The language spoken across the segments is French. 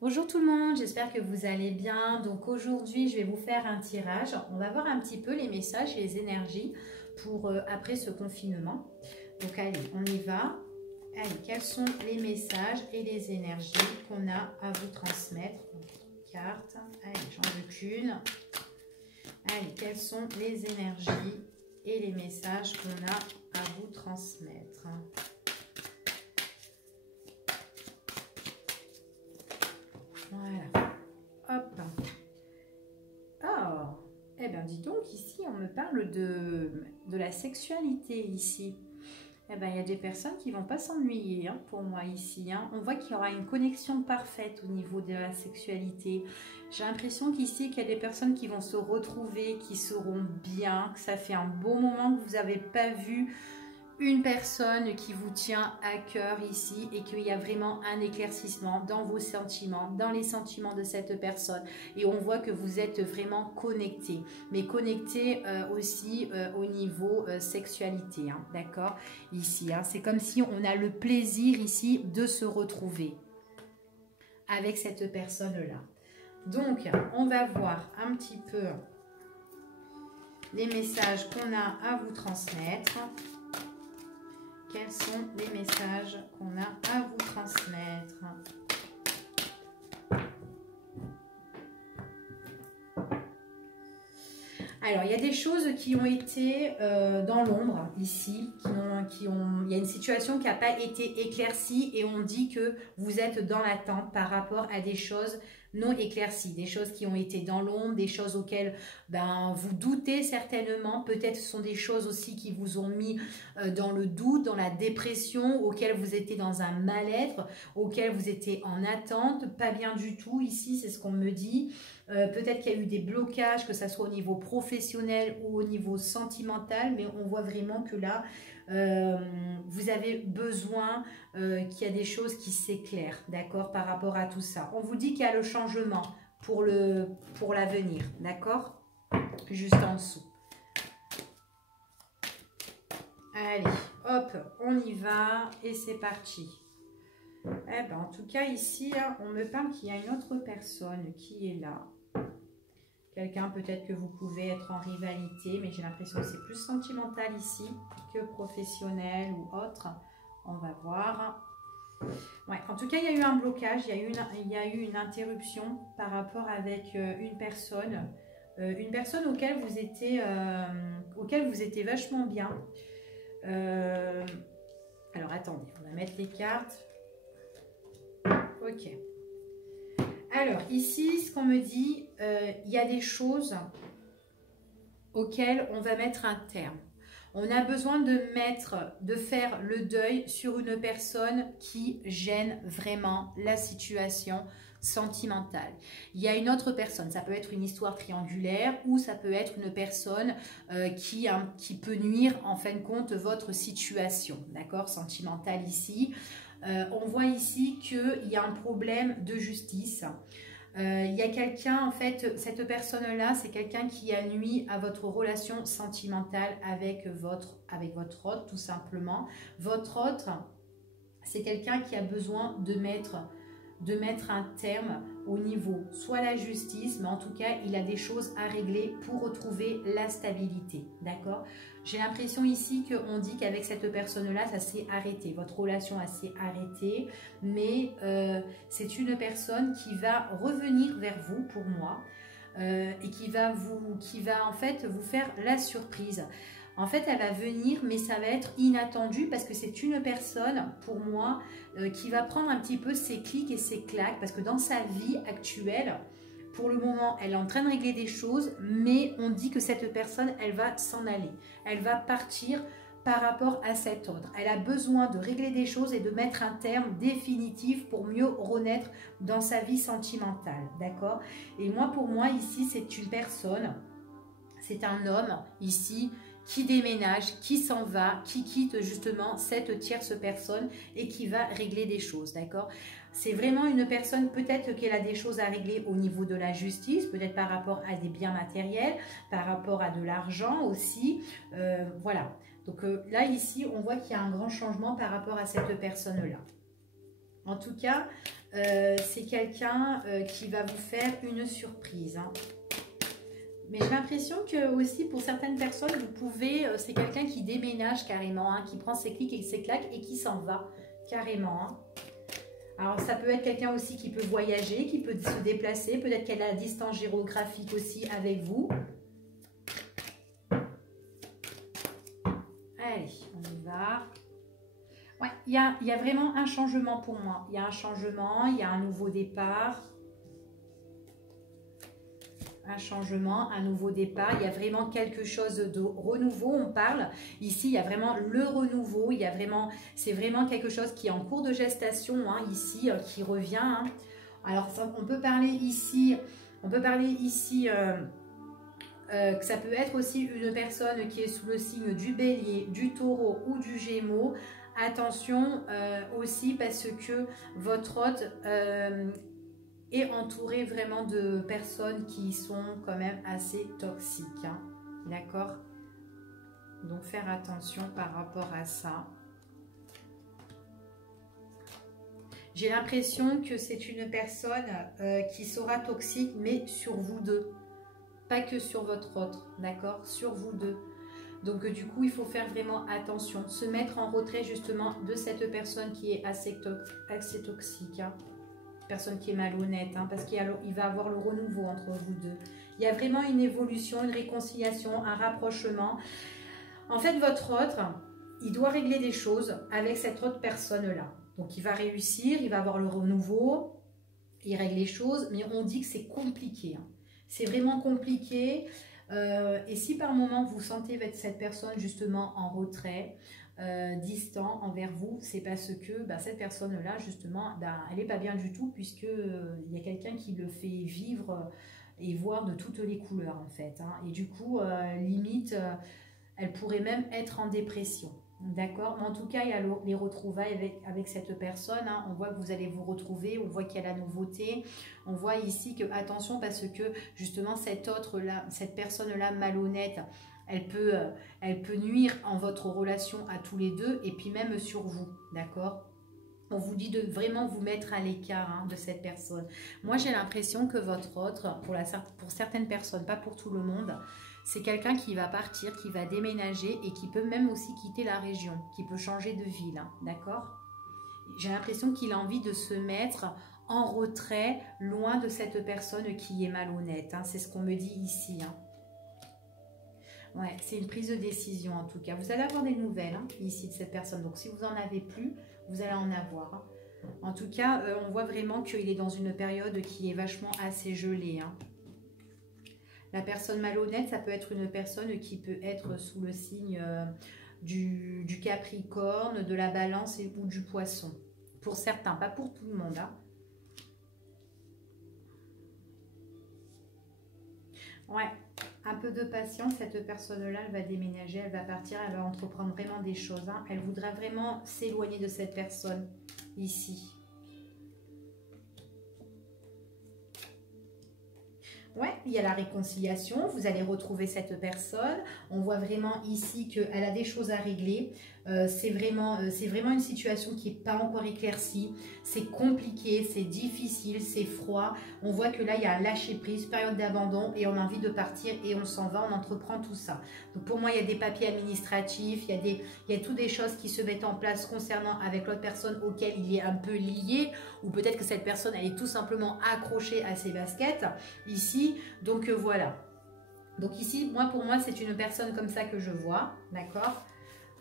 Bonjour tout le monde, j'espère que vous allez bien. Donc aujourd'hui, je vais vous faire un tirage. On va voir un petit peu les messages et les énergies pour après ce confinement. Donc allez, on y va. Allez, quels sont les messages et les énergies qu'on a à vous transmettre? Donc, carte, allez, j'en veux qu'une. Allez, quelles sont les énergies et les messages qu'on a à vous transmettre? Voilà. Hop. Oh, eh bien dis donc, ici on me parle de la sexualité ici. Eh bien il y a des personnes qui vont pas s'ennuyer hein, pour moi ici. Hein. On voit qu'il y aura une connexion parfaite au niveau de la sexualité. J'ai l'impression qu'ici qu'il y a des personnes qui vont se retrouver, qui seront bien, que ça fait un bon moment que vous n'avez pas vu une personne qui vous tient à cœur ici et qu'il y a vraiment un éclaircissement dans vos sentiments, dans les sentiments de cette personne et on voit que vous êtes vraiment connecté, mais connecté aussi au niveau sexualité, hein, d'accord, ici, hein, c'est comme si on a le plaisir ici de se retrouver avec cette personne-là. Donc, on va voir un petit peu les messages qu'on a à vous transmettre. Quels sont les messages qu'on a à vous transmettre? Alors, il y a des choses qui ont été dans l'ombre ici, il y a une situation qui n'a pas été éclaircie et on dit que vous êtes dans l'attente par rapport à des choses non éclaircies, des choses qui ont été dans l'ombre, des choses auxquelles vous doutez certainement, peut-être ce sont des choses aussi qui vous ont mis dans le doute, dans la dépression, auxquelles vous étiez dans un mal-être, auxquelles vous étiez en attente, pas bien du tout ici, c'est ce qu'on me dit. Peut-être qu'il y a eu des blocages, que ce soit au niveau professionnel ou au niveau sentimental, mais on voit vraiment que là, vous avez besoin qu'il y a des choses qui s'éclairent, d'accord, par rapport à tout ça. On vous dit qu'il y a le changement pour l'avenir, d'accord, juste en dessous. Allez, hop, on y va et c'est parti. Eh ben, en tout cas, ici, là, on me parle qu'il y a une autre personne qui est là. Quelqu'un peut-être que vous pouvez être en rivalité, mais j'ai l'impression que c'est plus sentimental ici que professionnel ou autre. On va voir. Ouais, en tout cas, il y a eu un blocage, il y a eu une interruption par rapport avec une personne auquel vous étiez vachement bien. Alors, attendez, on va mettre les cartes. Ok. Alors, ici, ce qu'on me dit, il y a des choses auxquelles on va mettre un terme. On a besoin de faire le deuil sur une personne qui gêne vraiment la situation sentimentale. Il y a une autre personne, ça peut être une histoire triangulaire ou ça peut être une personne qui peut nuire en fin de compte votre situation, d'accord, sentimentale ici. On voit ici qu'il y a un problème de justice. Il y a quelqu'un, en fait, cette personne-là, c'est quelqu'un qui a nui à votre relation sentimentale avec votre hôte, tout simplement. Votre hôte, c'est quelqu'un qui a besoin de mettre un terme au niveau, soit la justice, mais en tout cas, il a des choses à régler pour retrouver la stabilité, d'accord? J'ai l'impression ici qu'on dit qu'avec cette personne-là, ça s'est arrêté, votre relation s'est arrêtée, mais c'est une personne qui va revenir vers vous, pour moi, et qui va en fait vous faire la surprise. En fait, elle va venir, mais ça va être inattendu parce que c'est une personne, pour moi, qui va prendre un petit peu ses clics et ses claques. Parce que dans sa vie actuelle, pour le moment, elle est en train de régler des choses, mais on dit que cette personne, elle va s'en aller. Elle va partir par rapport à cet autre. Elle a besoin de régler des choses et de mettre un terme définitif pour mieux renaître dans sa vie sentimentale. D'accord? Et moi, pour moi, ici, c'est une personne, c'est un homme, ici, qui déménage, qui s'en va, qui quitte justement cette tierce personne et qui va régler des choses, d'accord? C'est vraiment une personne, peut-être qu'elle a des choses à régler au niveau de la justice, peut-être par rapport à des biens matériels, par rapport à de l'argent aussi, voilà. Donc là, ici, on voit qu'il y a un grand changement par rapport à cette personne-là. En tout cas, c'est quelqu'un qui va vous faire une surprise. Hein. Mais j'ai l'impression que aussi pour certaines personnes, vous pouvez, c'est quelqu'un qui déménage carrément, hein, qui prend ses clics et ses claques et qui s'en va carrément. Hein. Alors ça peut être quelqu'un aussi qui peut voyager, qui peut se déplacer, peut-être qu'elle a la distance géographique aussi avec vous. Allez, on y va. Ouais, il y a vraiment un changement pour moi. Il y a un changement, il y a un nouveau départ. Un changement, un nouveau départ. Il y a vraiment quelque chose de renouveau, on parle. Ici, il y a vraiment le renouveau. Il y a vraiment, c'est vraiment quelque chose qui est en cours de gestation, hein, ici, qui revient. Hein. Alors, on peut parler ici, que ça peut être aussi une personne qui est sous le signe du bélier, du taureau ou du gémeaux. Attention aussi parce que votre hôte est entouré vraiment de personnes qui sont quand même assez toxiques. Hein. D'accord? Donc faire attention par rapport à ça. J'ai l'impression que c'est une personne qui sera toxique, mais sur vous deux. Pas que sur votre autre, d'accord? Sur vous deux. Donc du coup, il faut faire vraiment attention. Se mettre en retrait justement de cette personne qui est assez toxique. Hein. Personne qui est malhonnête. Hein, parce qu'il va avoir le renouveau entre vous deux. Il y a vraiment une évolution, une réconciliation, un rapprochement. En fait, votre autre, il doit régler des choses avec cette autre personne-là. Donc il va réussir, il va avoir le renouveau, il règle les choses, mais on dit que c'est compliqué. Hein. C'est vraiment compliqué. Et si par moment vous sentez cette personne justement en retrait, distant envers vous, c'est parce que cette personne-là justement, elle n'est pas bien du tout, puisque il y a quelqu'un qui le fait vivre et voir de toutes les couleurs en fait. Hein. Et du coup, limite, elle pourrait même être en dépression. D'accord, mais en tout cas, il y a les retrouvailles avec cette personne. Hein. On voit que vous allez vous retrouver, on voit qu'il y a la nouveauté. On voit ici que, attention, parce que justement, cette personne-là malhonnête, elle peut nuire en votre relation à tous les deux et puis même sur vous. D'accord? On vous dit de vraiment vous mettre à l'écart hein, de cette personne. Moi, j'ai l'impression que votre autre, pour certaines personnes, pas pour tout le monde, c'est quelqu'un qui va partir, qui va déménager et qui peut même aussi quitter la région, qui peut changer de ville, hein, d'accord? J'ai l'impression qu'il a envie de se mettre en retrait, loin de cette personne qui est malhonnête. Hein, c'est ce qu'on me dit ici. Hein. Ouais, c'est une prise de décision en tout cas. Vous allez avoir des nouvelles hein, ici de cette personne. Donc si vous n'en avez plus, vous allez en avoir. Hein. En tout cas, on voit vraiment qu'il est dans une période qui est vachement assez gelée. Hein. La personne malhonnête, ça peut être une personne qui peut être sous le signe du Capricorne, de la Balance ou du Poisson. Pour certains, pas pour tout le monde. Hein. Ouais, un peu de patience, cette personne-là, elle va déménager, elle va partir, elle va entreprendre vraiment des choses. Hein. Elle voudra vraiment s'éloigner de cette personne, ici. Ouais, il y a la réconciliation, vous allez retrouver cette personne. On voit vraiment ici qu'elle a des choses à régler. C'est vraiment une situation qui n'est pas encore éclaircie. C'est compliqué, c'est difficile, c'est froid. On voit que là, il y a un lâcher-prise, période d'abandon et on a envie de partir et on s'en va, on entreprend tout ça. Donc pour moi, il y a des papiers administratifs, il y a toutes des choses qui se mettent en place concernant avec l'autre personne auquel il est un peu lié ou peut-être que cette personne, elle est tout simplement accrochée à ses baskets ici. Donc voilà. Donc ici, pour moi, c'est une personne comme ça que je vois, d'accord ?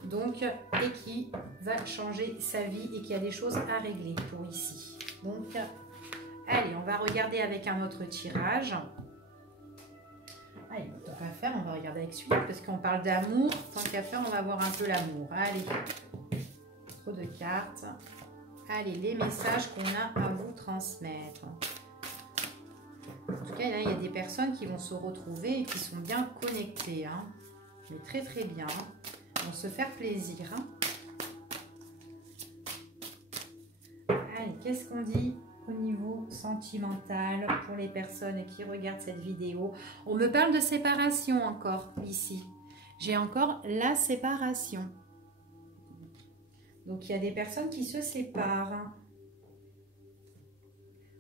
Donc, et qui va changer sa vie et qui a des choses à régler pour ici. Donc, allez, on va regarder avec un autre tirage. Allez, tant qu'à faire, on va regarder avec celui-là parce qu'on parle d'amour. Tant qu'à faire, on va voir un peu l'amour. Allez, trop de cartes. Allez, les messages qu'on a à vous transmettre. En tout cas, là, il y a des personnes qui vont se retrouver et qui sont bien connectées. Hein. Mais très, très bien. Ils vont se faire plaisir. Hein. Allez, qu'est-ce qu'on dit au niveau sentimental pour les personnes qui regardent cette vidéo? On me parle de séparation encore ici. J'ai encore la séparation. Donc, il y a des personnes qui se séparent.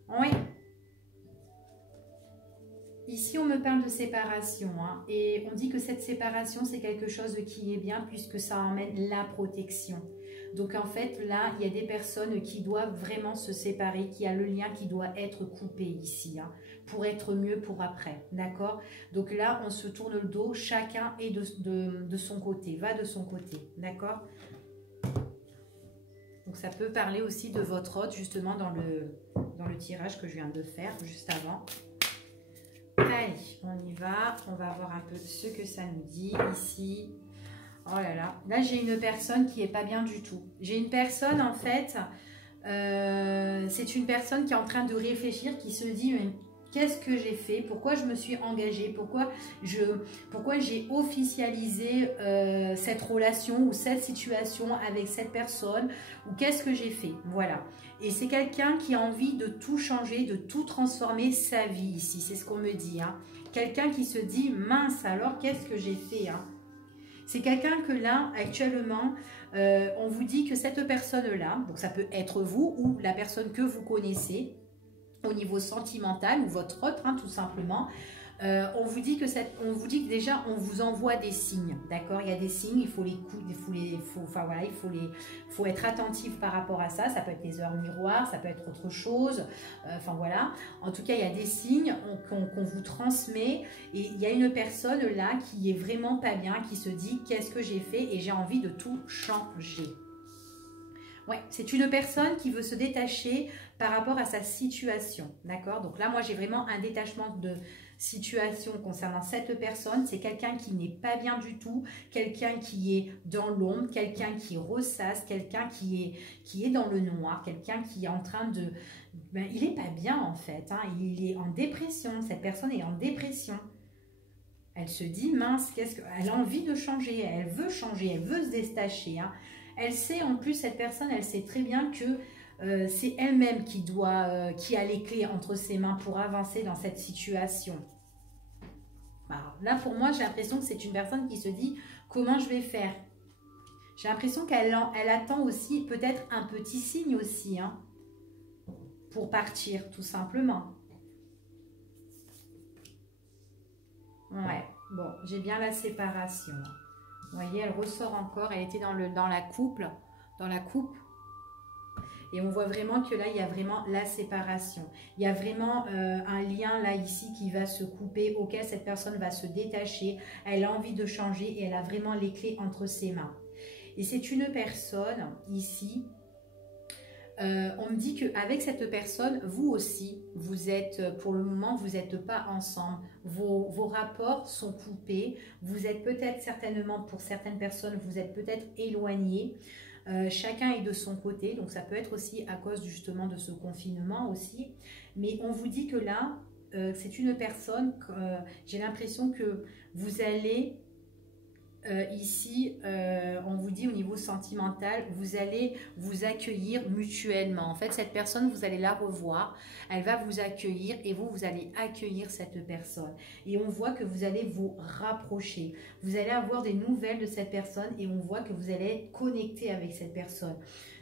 Oui. Ici, on me parle de séparation, hein, et on dit que cette séparation, c'est quelque chose qui est bien puisque ça emmène la protection. Donc, en fait, là, il y a des personnes qui doivent vraiment se séparer, qui a le lien qui doit être coupé ici, hein, pour être mieux pour après, d'accord? Donc là, on se tourne le dos, chacun est de son côté, va de son côté, d'accord? Donc, ça peut parler aussi de votre hôte, justement, dans le tirage que je viens de faire juste avant. Allez, on y va. On va voir un peu ce que ça nous dit ici. Oh là là. Là, j'ai une personne qui est pas bien du tout. J'ai une personne, en fait, c'est une personne qui est en train de réfléchir, qui se dit, mais qu'est-ce que j'ai fait? Pourquoi je me suis engagée? Pourquoi j'ai officialisé cette relation ou cette situation avec cette personne? Ou qu'est-ce que j'ai fait? Voilà. Et c'est quelqu'un qui a envie de tout changer, de tout transformer sa vie ici. C'est ce qu'on me dit, hein. Quelqu'un qui se dit, mince, alors qu'est-ce que j'ai fait, hein? C'est quelqu'un que là, actuellement, on vous dit que cette personne-là, donc ça peut être vous ou la personne que vous connaissez, au niveau sentimental ou votre autre, hein, tout simplement, on vous dit que déjà on vous envoie des signes, d'accord? Il y a des signes, il faut faut être attentif par rapport à ça. Ça peut être les heures miroirs, ça peut être autre chose, enfin voilà. En tout cas, il y a des signes qu'on vous transmet et il y a une personne là qui est vraiment pas bien, qui se dit qu'est-ce que j'ai fait et j'ai envie de tout changer. Ouais, c'est une personne qui veut se détacher par rapport à sa situation, d'accord? Donc là, moi, j'ai vraiment un détachement de situation concernant cette personne. C'est quelqu'un qui n'est pas bien du tout, quelqu'un qui est dans l'ombre, quelqu'un qui ressasse, quelqu'un qui est dans le noir, quelqu'un qui est en train de... Ben, il n'est pas bien, en fait, hein, il est en dépression, cette personne est en dépression. Elle se dit, mince, elle a envie de changer, elle veut se détacher, hein. Elle sait, en plus, cette personne, elle sait très bien que c'est elle-même qui a les clés entre ses mains pour avancer dans cette situation. Alors, là, pour moi, j'ai l'impression que c'est une personne qui se dit, comment je vais faire? J'ai l'impression qu'elle attend aussi peut-être un petit signe aussi, hein, pour partir, tout simplement. Ouais, bon, j'ai bien la séparation. Vous voyez, elle ressort encore. Elle était dans la coupe. Et on voit vraiment que là, il y a vraiment la séparation. Il y a vraiment un lien là, ici, qui va se couper, auquel cette personne va se détacher. Elle a envie de changer et elle a vraiment les clés entre ses mains. Et c'est une personne, ici, on me dit qu'avec cette personne, vous aussi, vous êtes, pour le moment, vous n'êtes pas ensemble. Vos rapports sont coupés. Vous êtes peut-être, certainement, pour certaines personnes, vous êtes peut-être éloignés. Chacun est de son côté. Donc, ça peut être aussi à cause justement de ce confinement aussi. Mais on vous dit que là, c'est une personne, j'ai l'impression que vous allez... ici, on vous dit au niveau sentimental, vous allez vous accueillir mutuellement. En fait, cette personne, vous allez la revoir, elle va vous accueillir et vous allez accueillir cette personne. Et on voit que vous allez vous rapprocher. Vous allez avoir des nouvelles de cette personne et on voit que vous allez être connecté avec cette personne.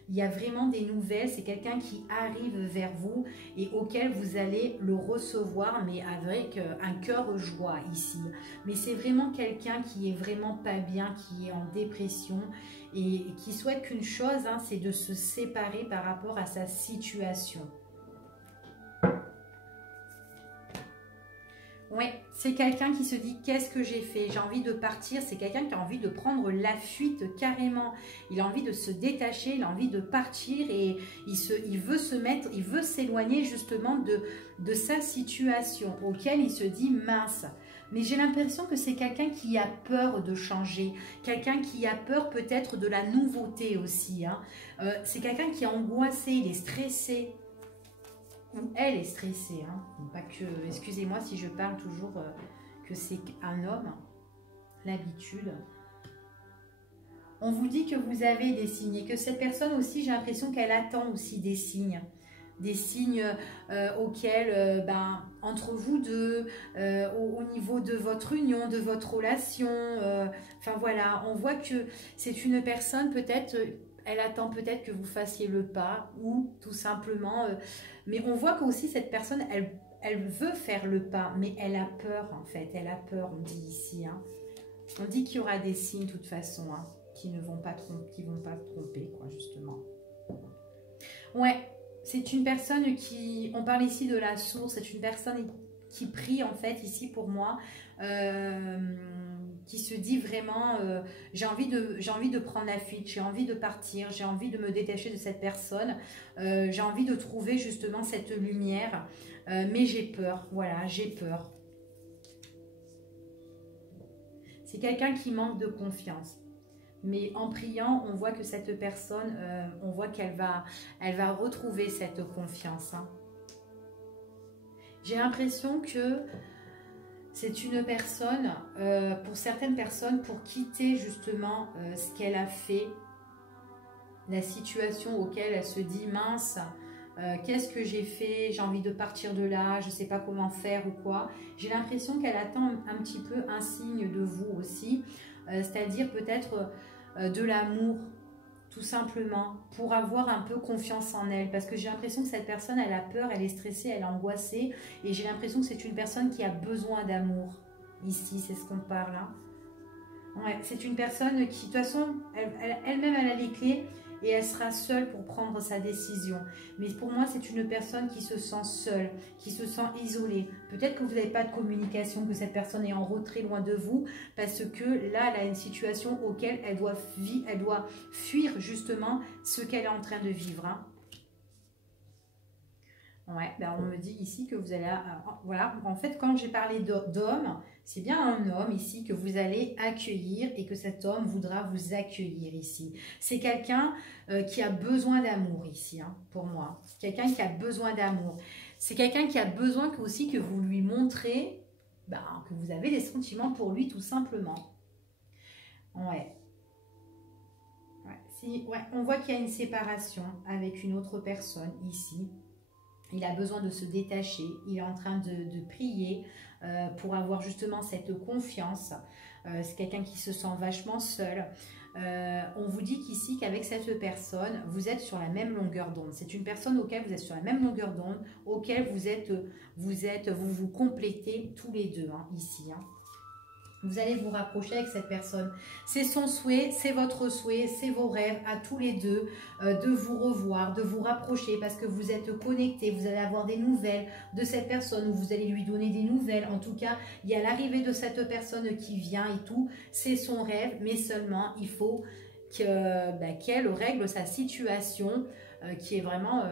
Il y a vraiment des nouvelles, c'est quelqu'un qui arrive vers vous et auquel vous allez le recevoir, mais avec un cœur joie ici. Mais c'est vraiment quelqu'un qui est vraiment pas bien, qui est en dépression et qui souhaite qu'une chose, hein, c'est de se séparer par rapport à sa situation. Oui, c'est quelqu'un qui se dit qu'est-ce que j'ai fait? J'ai envie de partir. C'est quelqu'un qui a envie de prendre la fuite carrément. Il a envie de se détacher, il a envie de partir et il veut s'éloigner justement de sa situation auquel il se dit mince. Mais j'ai l'impression que c'est quelqu'un qui a peur de changer, quelqu'un qui a peur peut-être de la nouveauté aussi, hein. C'est quelqu'un qui est angoissé, il est stressé. Ou elle est stressée, hein. Pas que, excusez-moi si je parle toujours que c'est un homme, l'habitude. On vous dit que vous avez des signes et que cette personne aussi, j'ai l'impression qu'elle attend aussi des signes auxquels, entre vous deux, au niveau de votre union, de votre relation, enfin voilà, on voit que c'est une personne peut-être... elle attend peut-être que vous fassiez le pas ou tout simplement... mais on voit qu'aussi cette personne, elle veut faire le pas, mais elle a peur en fait. Elle a peur, on dit ici. Hein. On dit qu'il y aura des signes de toute façon hein, qui ne vont pas tromper, quoi, justement. Ouais, c'est une personne qui... On parle ici de la source. C'est une personne qui prie en fait ici pour moi. Qui se dit vraiment j'ai envie de prendre la fuite, j'ai envie de partir, j'ai envie de me détacher de cette personne, j'ai envie de trouver justement cette lumière, mais j'ai peur, voilà, j'ai peur. C'est quelqu'un qui manque de confiance. Mais en priant, on voit que cette personne, on voit qu'elle va retrouver cette confiance. Hein. J'ai l'impression que c'est une personne, pour certaines personnes, pour quitter justement ce qu'elle a fait, la situation auquel elle se dit mince, qu'est-ce que j'ai fait, j'ai envie de partir de là, je ne sais pas comment faire ou quoi. J'ai l'impression qu'elle attend un petit peu un signe de vous aussi, c'est-à-dire peut-être de l'amour, tout simplement, pour avoir un peu confiance en elle. Parce que j'ai l'impression que cette personne, elle a peur, elle est stressée, elle est angoissée. Et j'ai l'impression que c'est une personne qui a besoin d'amour. Ici, c'est ce qu'on parle. Hein. Ouais, c'est une personne qui, de toute façon, elle-même, elle a les clés. Et elle sera seule pour prendre sa décision. Mais pour moi, c'est une personne qui se sent seule, qui se sent isolée. Peut-être que vous n'avez pas de communication, que cette personne est en retrait loin de vous, parce que là, elle a une situation auquel elle doit fuir justement ce qu'elle est en train de vivre. Hein. Ouais, ben on me dit ici que vous allez... voilà, en fait, quand j'ai parlé d'homme, c'est bien un homme ici que vous allez accueillir et que cet homme voudra vous accueillir ici. C'est quelqu'un qui a besoin d'amour ici, hein, pour moi. C'est quelqu'un qui a besoin d'amour. C'est quelqu'un qui a besoin aussi que vous lui montrez que vous avez des sentiments pour lui, tout simplement. Ouais. Ouais, on voit qu'il y a une séparation avec une autre personne ici. Il a besoin de se détacher, il est en train de prier pour avoir justement cette confiance. C'est quelqu'un qui se sent vachement seul. On vous dit qu'ici, qu'avec cette personne, vous êtes sur la même longueur d'onde. C'est une personne auquel vous êtes sur la même longueur d'onde, auquel vous vous complétez tous les deux, hein, ici. Hein. Vous allez vous rapprocher avec cette personne. C'est son souhait, c'est votre souhait, c'est vos rêves à tous les deux de vous revoir, de vous rapprocher parce que vous êtes connectés. Vous allez avoir des nouvelles de cette personne ou vous allez lui donner des nouvelles. En tout cas, il y a l'arrivée de cette personne qui vient et tout. C'est son rêve, mais seulement il faut qu'elle règle sa situation qui est vraiment...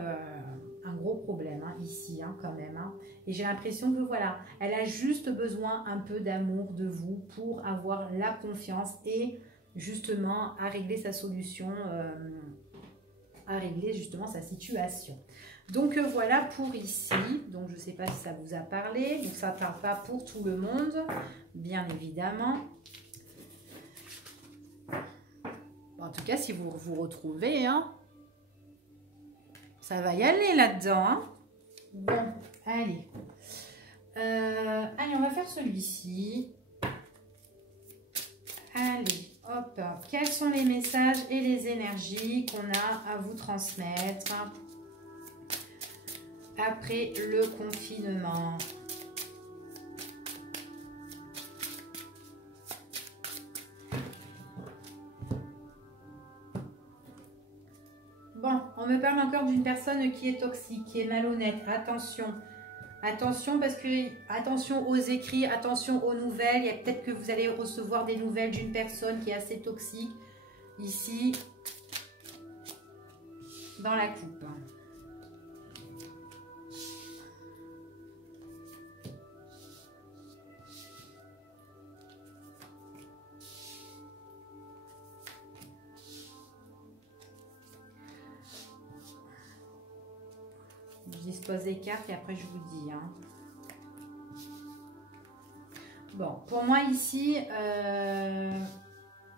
un gros problème hein, ici hein, quand même hein. Et j'ai l'impression que voilà, elle a juste besoin un peu d'amour de vous pour avoir la confiance et justement à régler sa solution, à régler justement sa situation. Donc voilà pour ici. Donc je ne sais pas si ça vous a parlé, donc ça ne parle pas pour tout le monde, bien évidemment. Bon, en tout cas, si vous vous retrouvez, hein, ça va y aller là-dedans. Hein. Bon, allez. Allez, on va faire celui-ci. Allez, hop. Quels sont les messages et les énergies qu'on a à vous transmettre après le confinement ? Bon, on me parle encore d'une personne qui est toxique, qui est malhonnête. Attention, attention parce que, attention aux écrits, attention aux nouvelles. Il y a peut-être que vous allez recevoir des nouvelles d'une personne qui est assez toxique. Ici, dans la coupe. Je dispose des cartes et après je vous dis. Hein. Bon, pour moi ici,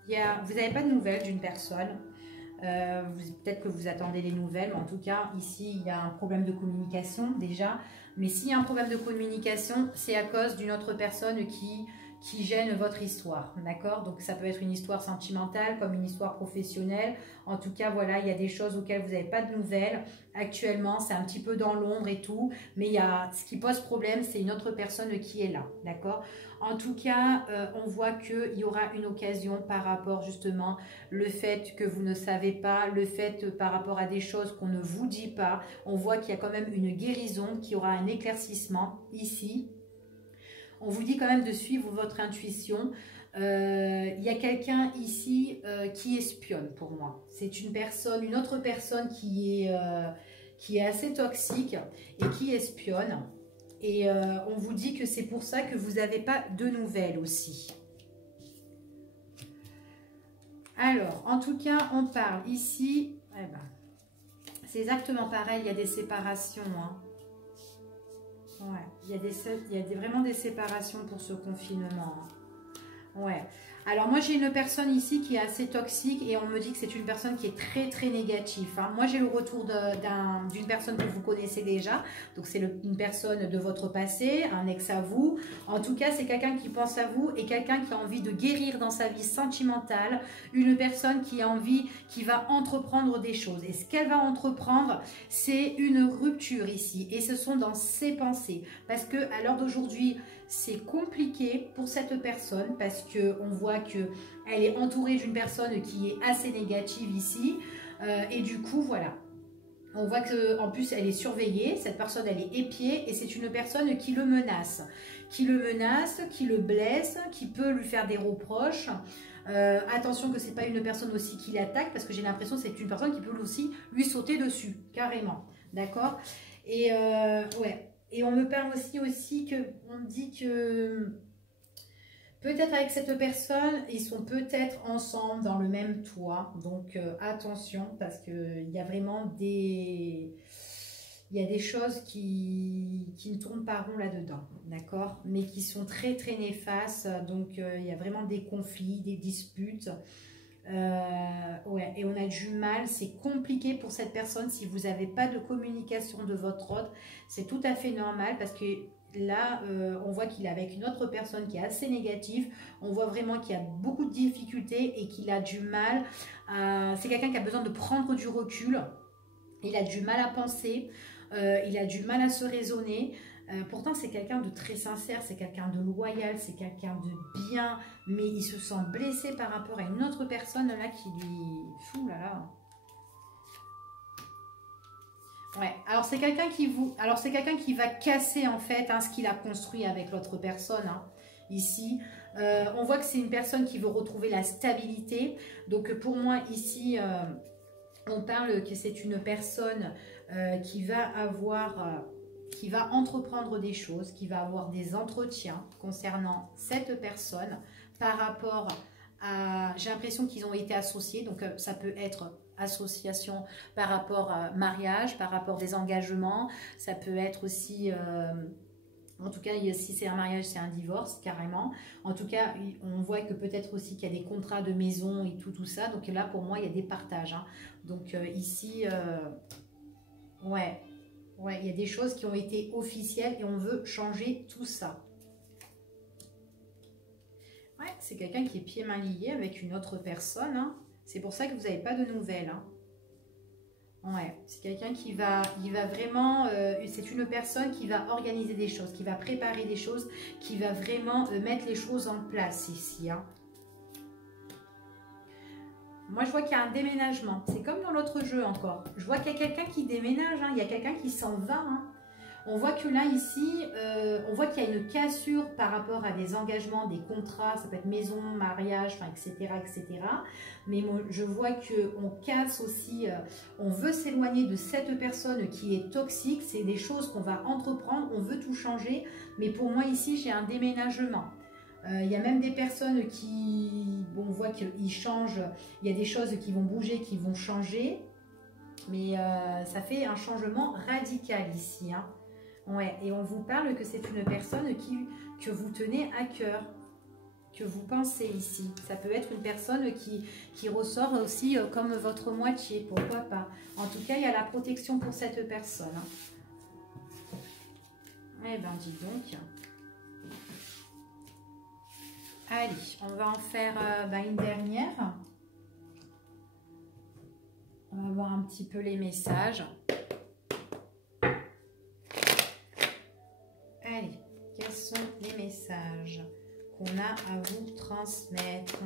vous n'avez pas de nouvelles d'une personne. Peut-être que vous attendez les nouvelles, mais en tout cas, ici, il y a un problème de communication déjà. Mais s'il y a un problème de communication, c'est à cause d'une autre personne qui gêne votre histoire, d'accord? Donc ça peut être une histoire sentimentale comme une histoire professionnelle. En tout cas, voilà, il y a des choses auxquelles vous n'avez pas de nouvelles. Actuellement, c'est un petit peu dans l'ombre et tout, mais il y a, ce qui pose problème, c'est une autre personne qui est là, d'accord? En tout cas, on voit qu'il y aura une occasion par rapport justement le fait que vous ne savez pas, le fait par rapport à des choses qu'on ne vous dit pas. On voit qu'il y a quand même une guérison, qu'il y aura un éclaircissement ici. On vous dit quand même de suivre votre intuition. Il y a quelqu'un ici qui espionne pour moi. C'est une personne, une autre personne qui est assez toxique et qui espionne. Et on vous dit que c'est pour ça que vous n'avez pas de nouvelles aussi. Alors, en tout cas, on parle ici. Eh ben, c'est exactement pareil, il y a des séparations. Hein. Ouais, il y a vraiment des séparations pour ce confinement. Ouais. Alors moi j'ai une personne ici qui est assez toxique et on me dit que c'est une personne qui est très très négative. Hein. Moi j'ai le retour d'une personne que vous connaissez déjà. Donc c'est une personne de votre passé, un ex à vous. En tout cas c'est quelqu'un qui pense à vous et quelqu'un qui a envie de guérir dans sa vie sentimentale. Une personne qui a envie, qui va entreprendre des choses. Et ce qu'elle va entreprendre, c'est une rupture ici. Et ce sont dans ses pensées. Parce que à l'heure d'aujourd'hui, c'est compliqué pour cette personne parce qu'on voit qu'elle est entourée d'une personne qui est assez négative ici. Et du coup, voilà. On voit qu'en plus, elle est surveillée. Cette personne, elle est épiée et c'est une personne qui le menace. Qui le blesse, qui peut lui faire des reproches. Attention que ce n'est pas une personne aussi qui l'attaque parce que j'ai l'impression que c'est une personne qui peut aussi lui sauter dessus, carrément. D'accord? Et ouais. Et on me parle aussi que, on dit que peut-être avec cette personne, ils sont peut-être ensemble dans le même toit. Donc attention parce qu'il y a vraiment des choses qui ne tournent pas rond là-dedans, d'accord? Mais qui sont très très néfastes. Donc il y a vraiment des conflits, des disputes. Ouais, et on a du mal, c'est compliqué pour cette personne si vous n'avez pas de communication de votre autre, c'est tout à fait normal parce que là on voit qu'il est avec une autre personne qui est assez négative, on voit vraiment qu'il y a beaucoup de difficultés et qu'il a du mal, c'est quelqu'un qui a besoin de prendre du recul, il a du mal à penser, il a du mal à se raisonner. Pourtant, c'est quelqu'un de très sincère, c'est quelqu'un de loyal, c'est quelqu'un de bien, mais il se sent blessé par rapport à une autre personne là qui lui... Fou là là. Ouais, alors c'est quelqu'un qui vous... Alors c'est quelqu'un qui va casser en fait hein, ce qu'il a construit avec l'autre personne. Hein, ici, on voit que c'est une personne qui veut retrouver la stabilité. Donc pour moi ici, on parle que c'est une personne qui va avoir... qui va entreprendre des choses, qui va avoir des entretiens concernant cette personne par rapport à... J'ai l'impression qu'ils ont été associés, donc ça peut être association par rapport à mariage, par rapport des engagements, ça peut être aussi... en tout cas, si c'est un mariage, c'est un divorce, carrément. En tout cas, on voit que peut-être aussi qu'il y a des contrats de maison et tout ça. Donc là, pour moi, il y a des partages. Hein. Donc ici, ouais... Ouais, il y a des choses qui ont été officielles et on veut changer tout ça. Ouais, c'est quelqu'un qui est pieds-mains liés avec une autre personne. Hein. C'est pour ça que vous n'avez pas de nouvelles. Hein. Ouais, c'est quelqu'un qui va, il va vraiment, c'est une personne qui va organiser des choses, qui va préparer des choses, qui va vraiment mettre les choses en place ici. Hein. Moi, je vois qu'il y a un déménagement. C'est comme dans l'autre jeu encore. Je vois qu'il y a quelqu'un qui déménage. Hein. Il y a quelqu'un qui s'en va. Hein. On voit que là, ici, on voit qu'il y a une cassure par rapport à des engagements, des contrats. Ça peut être maison, mariage, enfin, etc., etc. Mais moi, je vois qu'on casse aussi. On veut s'éloigner de cette personne qui est toxique. C'est des choses qu'on va entreprendre. On veut tout changer. Mais pour moi, ici, j'ai un déménagement. Il y a même des personnes qui, bon, on voit qu'ils changent, il y a des choses qui vont bouger, qui vont changer, mais ça fait un changement radical ici. Hein. Ouais, et on vous parle que c'est une personne que vous tenez à cœur, que vous pensez ici. Ça peut être une personne qui ressort aussi comme votre moitié, pourquoi pas. En tout cas, il y a la protection pour cette personne. Hein. Eh ben, dis donc... Allez, on va en faire une dernière. On va voir un petit peu les messages. Allez, quels sont les messages qu'on a à vous transmettre?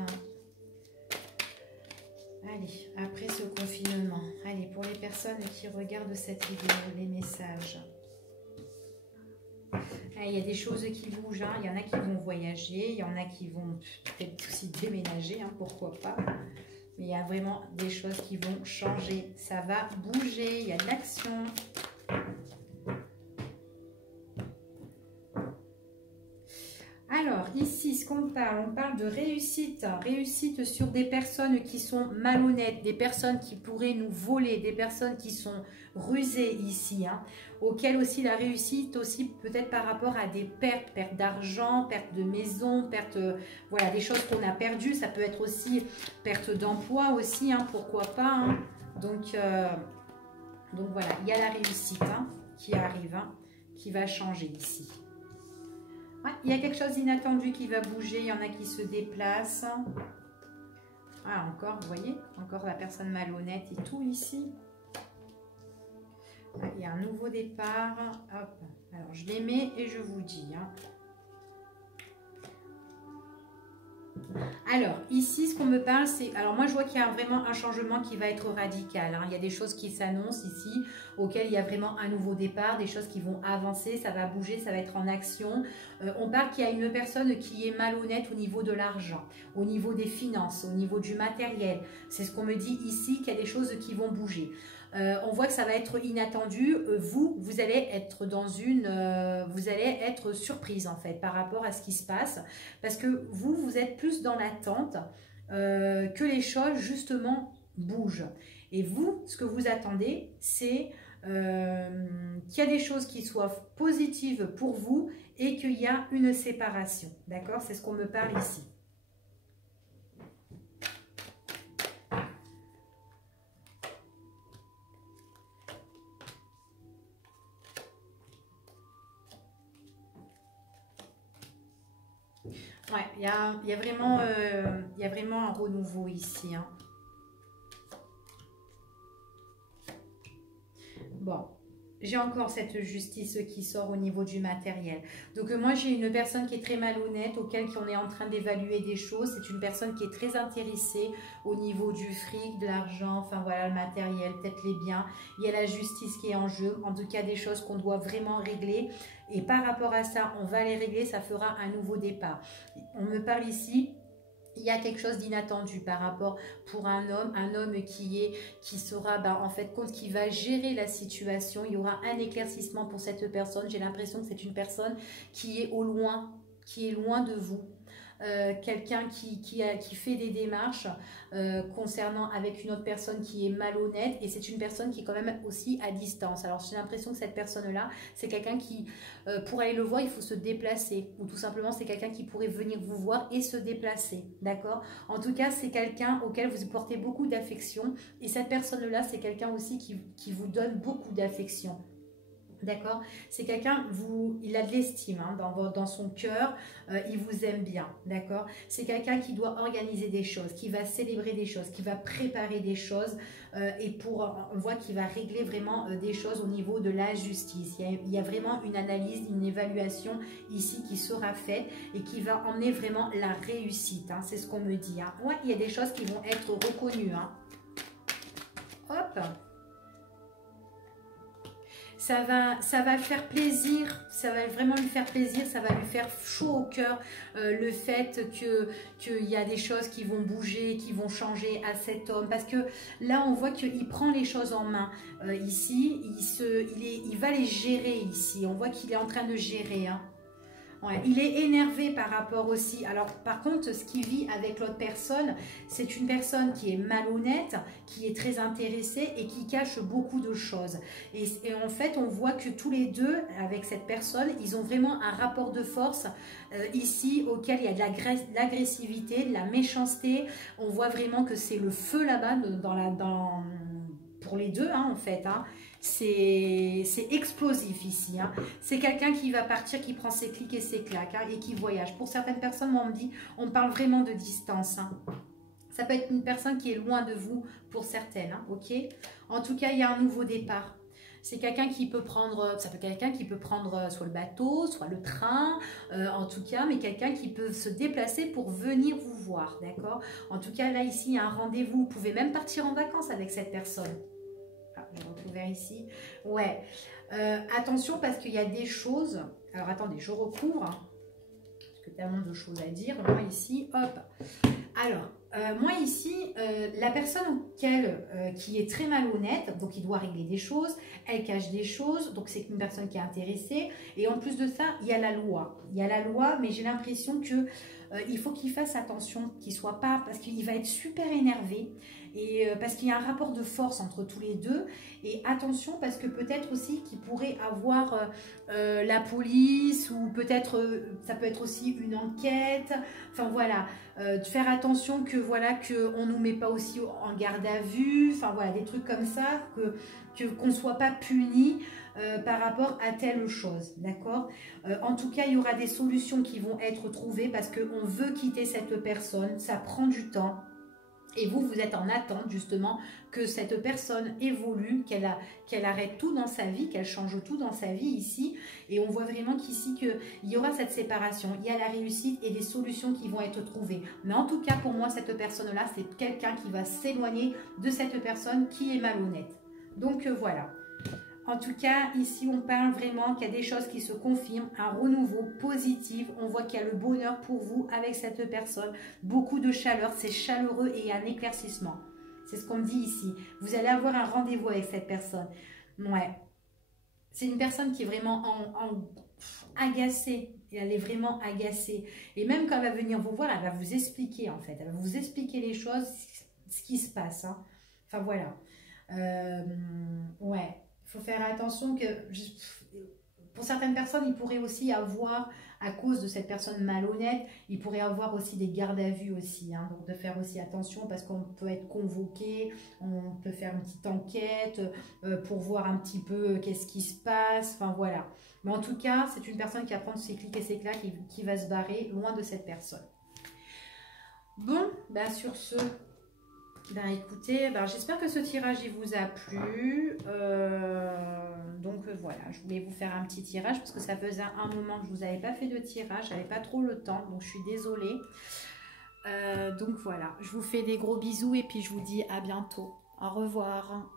Allez, après ce confinement, allez, pour les personnes qui regardent cette vidéo, les messages. Il y a des choses qui bougent, hein. Il y en a qui vont voyager, il y en a qui vont peut-être aussi déménager, hein, pourquoi pas. Mais il y a vraiment des choses qui vont changer. Ça va bouger, il y a de l'action. Alors, ici, ce qu'on parle, on parle de réussite. Réussite sur des personnes qui sont malhonnêtes, des personnes qui pourraient nous voler, des personnes qui sont rusées ici, hein, auxquelles aussi la réussite, aussi peut-être par rapport à des pertes, perte d'argent, perte de maison, perte, voilà, des choses qu'on a perdues. Ça peut être aussi perte d'emploi aussi, hein, pourquoi pas. Hein. Donc voilà, il y a la réussite, hein, qui arrive, hein, qui va changer ici. Il y a quelque chose d'inattendu qui va bouger, il y en a qui se déplacent. Ah, encore, vous voyez, encore la personne malhonnête et tout ici. Ah, il y a un nouveau départ. Hop. Alors, je les mets et je vous dis. Hein. Alors, ici, ce qu'on me parle, c'est... Alors, moi, je vois qu'il y a vraiment un changement qui va être radical. Hein. Il y a des choses qui s'annoncent ici, auxquelles il y a vraiment un nouveau départ, des choses qui vont avancer, ça va bouger, ça va être en action. On parle qu'il y a une personne qui est malhonnête au niveau de l'argent, au niveau des finances, au niveau du matériel. C'est ce qu'on me dit ici, qu'il y a des choses qui vont bouger. On voit que ça va être inattendu. Vous allez être dans une... vous allez être surprise en fait par rapport à ce qui se passe. Parce que vous êtes plus dans l'attente que les choses justement bougent. Et vous, ce que vous attendez, c'est qu'il y a des choses qui soient positives pour vous et qu'il y a une séparation. D'accord? C'est ce qu'on me parle ici. Ouais, il y a vraiment un renouveau ici. Hein. Bon, j'ai encore cette justice qui sort au niveau du matériel. Donc moi, j'ai une personne qui est très malhonnête, auquel on est en train d'évaluer des choses. C'est une personne qui est très intéressée au niveau du fric, de l'argent, enfin voilà, le matériel, peut-être les biens. Il y a la justice qui est en jeu, en tout cas des choses qu'on doit vraiment régler. Et par rapport à ça, on va les régler, ça fera un nouveau départ. On me parle ici... Il y a quelque chose d'inattendu par rapport pour un homme qui sera en fait compte qui va gérer la situation. Il y aura un éclaircissement pour cette personne. J'ai l'impression que c'est une personne qui est au loin, qui est loin de vous. Quelqu'un qui fait des démarches concernant avec une autre personne qui est malhonnête et c'est une personne qui est quand même aussi à distance. Alors j'ai l'impression que cette personne-là, c'est quelqu'un qui, pour aller le voir, il faut se déplacer ou tout simplement c'est quelqu'un qui pourrait venir vous voir et se déplacer, d'accord? En tout cas, c'est quelqu'un auquel vous portez beaucoup d'affection et cette personne-là, c'est quelqu'un aussi qui vous donne beaucoup d'affection. D'accord? C'est quelqu'un, il a de l'estime hein, dans son cœur, il vous aime bien, d'accord? C'est quelqu'un qui doit organiser des choses, qui va célébrer des choses, qui va préparer des choses et on voit qu'il va régler vraiment des choses au niveau de la justice. Il y a vraiment une analyse, une évaluation ici qui sera faite et qui va emmener vraiment la réussite, hein, c'est ce qu'on me dit. Hein. Ouais, il y a des choses qui vont être reconnues. Hein. Hop! Ça va le faire plaisir, ça va vraiment lui faire plaisir, ça va lui faire chaud au cœur le fait qu'il y a des choses qui vont bouger, qui vont changer à cet homme. Parce que là, on voit qu'il prend les choses en main. Ici, il va les gérer ici. On voit qu'il est en train de gérer. Hein. Ouais, il est énervé par rapport aussi. Alors, par contre, ce qu'il vit avec l'autre personne, c'est une personne qui est malhonnête, qui est très intéressée et qui cache beaucoup de choses. Et en fait, on voit que tous les deux, avec cette personne, ils ont vraiment un rapport de force ici auquel il y a de l'agressivité, de la méchanceté. On voit vraiment que c'est le feu là-bas pour les deux, hein, en fait. Hein. c'est explosif ici. Hein. C'est quelqu'un qui va partir, qui prend ses clics et ses claques hein, et qui voyage. Pour certaines personnes, moi, on parle vraiment de distance. Hein. Ça peut être une personne qui est loin de vous pour certaines. Hein, ok. En tout cas, il y a un nouveau départ. C'est quelqu'un qui peut prendre, ça peut être quelqu'un qui peut prendre soit le bateau, soit le train, en tout cas, mais quelqu'un qui peut se déplacer pour venir vous voir, d'accord? En tout cas, là, ici, il y a un rendez-vous. Vous pouvez même partir en vacances avec cette personne. Ah, j'ai recouvert ici. Ouais. Attention, parce qu'il y a des choses... Alors, attendez, je recouvre. Parce que tellement de choses à dire. Moi, ici, hop. Alors... moi ici, la personne qui est très malhonnête, donc il doit régler des choses, elle cache des choses, donc c'est une personne qui est intéressée. Et en plus de ça, il y a la loi. Il y a la loi, mais j'ai l'impression que il faut qu'il fasse attention, qu'il ne soit pas, parce qu'il va être super énervé. Et parce qu'il y a un rapport de force entre tous les deux. Et attention, parce que peut-être aussi qu'il pourrait avoir la police, ou peut-être, ça peut être aussi une enquête. Enfin voilà, de faire attention que voilà, qu'on ne nous met pas aussi en garde à vue. Enfin voilà, des trucs comme ça, qu'on ne soit pas puni par rapport à telle chose, d'accord? En tout cas, il y aura des solutions qui vont être trouvées parce qu'on veut quitter cette personne, ça prend du temps. Et vous, vous êtes en attente justement que cette personne évolue, qu'elle arrête tout dans sa vie, qu'elle change tout dans sa vie ici. Et on voit vraiment qu'ici, il y aura cette séparation, il y a la réussite et des solutions qui vont être trouvées. Mais en tout cas, pour moi, cette personne-là, c'est quelqu'un qui va s'éloigner de cette personne qui est malhonnête. Donc voilà. En tout cas, ici, on parle vraiment qu'il y a des choses qui se confirment, un renouveau positif. On voit qu'il y a le bonheur pour vous avec cette personne. Beaucoup de chaleur, c'est chaleureux et un éclaircissement. C'est ce qu'on me dit ici. Vous allez avoir un rendez-vous avec cette personne. Ouais. C'est une personne qui est vraiment agacée. Elle est vraiment agacée. Et même quand elle va venir vous voir, elle va vous expliquer en fait. Elle va vous expliquer les choses, ce qui se passe. Hein. Enfin voilà. Ouais. Il faut faire attention que pour certaines personnes, il pourrait aussi avoir, à cause de cette personne malhonnête, il pourrait avoir aussi des gardes à vue aussi. Hein, donc de faire aussi attention parce qu'on peut être convoqué, on peut faire une petite enquête pour voir un petit peu qu'est-ce qui se passe. Enfin voilà. Mais en tout cas, c'est une personne qui va prendre ses clics et ses claques qui va se barrer loin de cette personne. Bon, bah sur ce... Ben écoutez, j'espère que ce tirage il vous a plu. Donc voilà, je voulais vous faire un petit tirage parce que ça faisait un moment que je ne vous avais pas fait de tirage, j'avais pas trop le temps, donc je suis désolée. Donc voilà, je vous fais des gros bisous et puis je vous dis à bientôt. Au revoir.